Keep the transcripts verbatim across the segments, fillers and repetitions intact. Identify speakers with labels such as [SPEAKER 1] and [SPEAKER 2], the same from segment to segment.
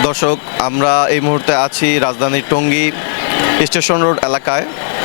[SPEAKER 1] দর্শক, আমরা এই মুহূর্তে আছি রাজধানীর টঙ্গী স্টেশন রোড এলাকায়।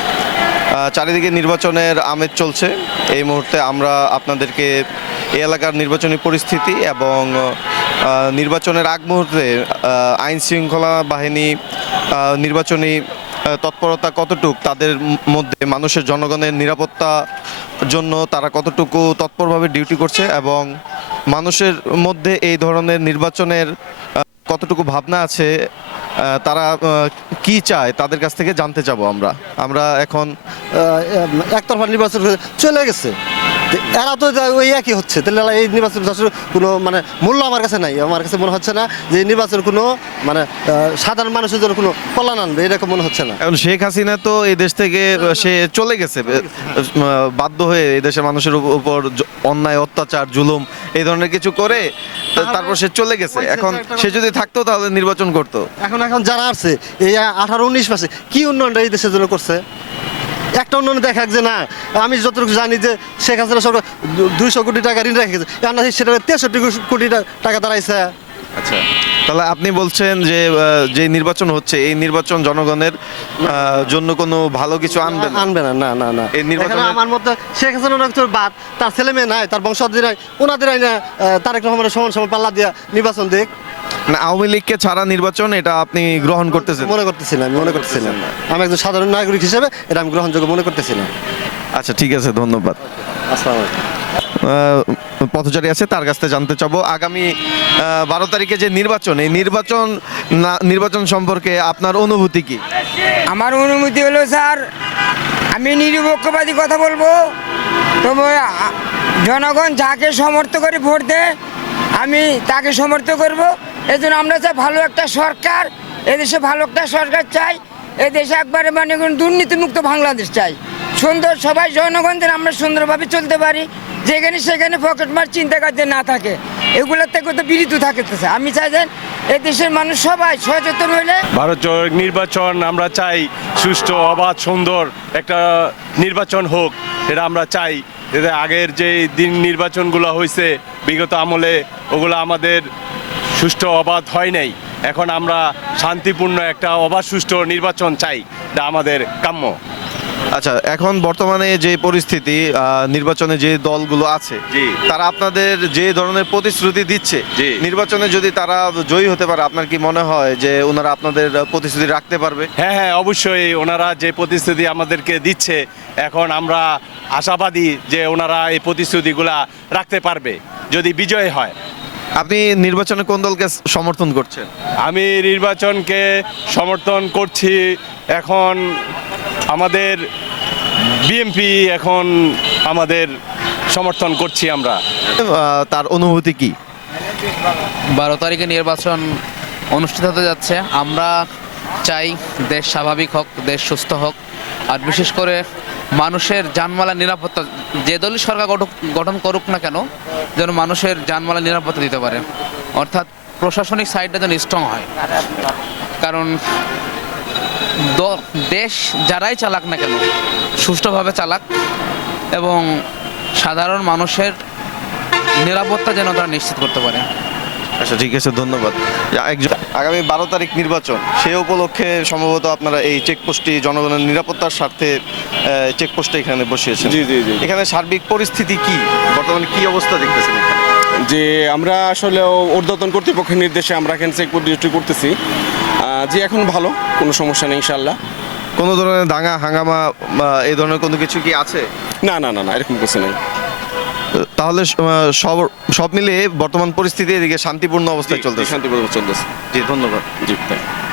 [SPEAKER 1] আহ, চারিদিকে নির্বাচনের আমেজ চলছে। এই মুহূর্তে আমরা আপনাদেরকে এই এলাকার নির্বাচনী পরিস্থিতি এবং আহ, নির্বাচনের আগ মুহূর্তে আহ, আইন শৃঙ্খলা বাহিনী আহ, নির্বাচনী আহ, তৎপরতা কতটুক, তাদের ম- মধ্যে মানুষের জনগণের নিরাপত্তার জন্য তারা কতটুকু তৎপরভাবে ডিউটি করছে এবং মানুষের মধ্যে এই ধরনের নির্বাচনের আহ, কতটুকু ভাবনা আছে, আহ, তারা আহ, কি চায় তাদের কাছ থেকে জানতে চাবো। আমরা আমরা এখন
[SPEAKER 2] আহ, একতরফা নির্বাচন হয়ে চলে গেছে। তো এরা তো যা- ওই একই হচ্ছে, তাহলে এরা এই নির্বাচন আসলে কোনো মানে মূল্য আমার কাছে নাই। আমার কাছে মনে হচ্ছে না যে এই নির্বাচন কোনো মানে আহ, সাধারণ মানুষের জন্য কোনো কল্যাণ আনবে, এরকম মনে হচ্ছে না।
[SPEAKER 1] এখন শেখ হাসিনা তো এই দেশ থেকে সে চলে গেছে আহ, বাধ্য হয়ে এই দেশের মানুষের উপ- উপর জ- অন্যায় অত্যাচার জুলুম এই ধরনের কিছু করে তারপর সে চলে গেছে। এখন সে যদি থাকতো তাহলে নির্বাচন করতো।
[SPEAKER 2] এখন এখন যারা আসছে এই আঠারো উনিশ মাসে কি উন্নয়নটা এই দেশের জন্য করছে? একটা উন্নয়ন দেখা যে না, আমি যতটুকু জানি যে শেখ হাসিনা সরকার দুইশো কোটি টাকা ঋণ রেখে গেছে, এখন সেটা তেষট্টি কোটি টাকা দাঁড়াইছে।
[SPEAKER 1] আচ্ছা, তাহলে আপনি বলছেন যে আহ, যে নির্বাচন হচ্ছে এই নির্বাচন জনগণের আহ, জন্য কোনো ভালো কিছু আনবে না?
[SPEAKER 2] আনবে না, না না না
[SPEAKER 1] এই নির্বাচনে-
[SPEAKER 2] এখানে আমার মতে শেখ হাসিনার বাদ তার ছেলে মেয়ে নাই, তার বংশধর নাই, ওনাদের আইনা তারেক রহমানের সমান সমান পাল্লা দিয়া নির্বাচন দিক।
[SPEAKER 1] না, আওয়ামী লীগকে ছাড়া নির্বাচন এটা আপনি গ্রহণ করতেছেন?
[SPEAKER 2] মনে করতেছি না, আমি মনে করতেছি না। আমি একজন সাধারণ নাগরিক হিসেবে এটা আমি গ্রহণযোগ্য মনে করতেছি না।
[SPEAKER 1] আচ্ছা, ঠিক আছে, ধন্যবাদ।
[SPEAKER 2] আসসালামু আলাইকুম।
[SPEAKER 1] আহ, পথচারী আছে, তার কাছ থেকে জানতে চাবো আগামী আহ, বারো তারিখে যে নির্বাচন, এই নির্বাচন না- নির্বাচন সম্পর্কে আপনার অনুভূতি কি?
[SPEAKER 3] আমার অনুমতি হলো স্যার, আমি নিরপেক্ষবাদী কথা বলবো। তবে আ- জনগণ যাকে সমর্থ করে ভোট দেয় আমি তাকে সমর্থ করব। এই জন্য আমরা চাই ভালো একটা সরকার, এদেশে ভালো একটা সরকার চাই। এদেশে একবারে মানে কোনো দুর্নীতিমুক্ত বাংলাদেশ চাই। সুন্দর সবাই জনগণ যেন আমরা সুন্দরভাবে চলতে পারি, যেখানে সেখানে পকেটমার চিন্তা কাজে না থাকে, এগুলোর থেকে তো বিরত থাকতেছে। আমি চাই যে এই দেশের মানুষ সবাই সচেতন হইলে
[SPEAKER 4] ভারত নির্বাচন আমরা চাই সুষ্ঠু অবাধ সুন্দর একটা নির্বাচন হোক, এটা আমরা চাই। এতে আগের যে দিন নির্বাচনগুলো হয়েছে বিগত আমলে, ওগুলো আমাদের সুষ্ঠু অবাধ হয় নাই। এখন আমরা শান্তিপূর্ণ একটা অবাধ সুষ্ঠু নির্বাচন চাই, এটা আমাদের কাম্য।
[SPEAKER 1] আচ্ছা, এখন বর্তমানে যে পরিস্থিতি, আহ, নির্বাচনে যে দলগুলো আছে
[SPEAKER 4] জি।
[SPEAKER 1] তারা আপনাদের যে ধরনের প্রতিশ্রুতি দিচ্ছে,
[SPEAKER 4] জি।
[SPEAKER 1] নির্বাচনে যদি তারা জয়ী হতে পারে, আপনার কি মনে হয় যে ওনারা আপনাদের প্রতিশ্রুতি রাখতে পারবে?
[SPEAKER 4] হ্যাঁ হ্যাঁ অবশ্যই, ওনারা যে প্রতিশ্রুতি আমাদেরকে দিচ্ছে এখন আমরা আশাবাদী যে ওনারা এই প্রতিশ্রুতিগুলা রাখতে পারবে যদি বিজয় হয়।
[SPEAKER 1] আপনি নির্বাচনে কোন দলকে সমর্থন করছেন?
[SPEAKER 4] আমি নির্বাচনকে সমর্থন করছি এখন আমাদের বিএনপি, এখন আমাদের সমর্থন করছি আমরা।
[SPEAKER 1] আহ, তার অনুভূতি কি?
[SPEAKER 5] বারো তারিখে নির্বাচন অনুষ্ঠিত হতে যাচ্ছে। আমরা চাই দেশ স্বাভাবিক হোক, দেশ সুস্থ হোক, আর বিশেষ করে মানুষের জানমালের নিরাপত্তা, যে দলই সরকার গঠক- গঠন করুক না কেন, যেন মানুষের জানমালের নিরাপত্তা দিতে পারে। অর্থাৎ প্রশাসনিক সাইডটা যেন স্ট্রং হয়। কারণ দ- দেশ যারাই চালাক না কেন সুষ্ঠুভাবে চালাক এবং সাধারণ মানুষের নিরাপত্তা যেন তারা নিশ্চিত করতে পারে।
[SPEAKER 1] আচ্ছা, ঠিক আছে, ধন্যবাদ। একজন আগামী বারো তারিখ নির্বাচন, সে উপলক্ষে সম্ভবত আপনারা এই চেকপোস্টটি জনগণের নিরাপত্তার স্বার্থে চেকপোস্টে এখানে বসিয়েছেন।
[SPEAKER 6] জি, জি, জি।
[SPEAKER 1] এখানে সার্বিক পরিস্থিতি কি, বর্তমানে কি অবস্থা দেখতেছেন এখানে?
[SPEAKER 6] যে আমরা আসলে ঊর্ধ্বতন কর্তৃপক্ষের নির্দেশে আমরা এখানে চেক ডিউটি করতেছি। আহ, জি, এখন ভালো, কোনো সমস্যা নেই ইনশাল্লাহ।
[SPEAKER 1] কোনো ধরনের দাঙ্গা হাঙ্গামা বা এই ধরনের কোনো কিছু কি আছে?
[SPEAKER 6] না না না না এরকম কিছু নেই।
[SPEAKER 1] তাহলে আহ, সব সব মিলিয়ে বর্তমান পরিস্থিতি এদিকে শান্তিপূর্ণ অবস্থায় চলতেছে।
[SPEAKER 6] শান্তিপূর্ণ চলতেছে।
[SPEAKER 1] জি, ধন্যবাদ।
[SPEAKER 6] জি, তাই।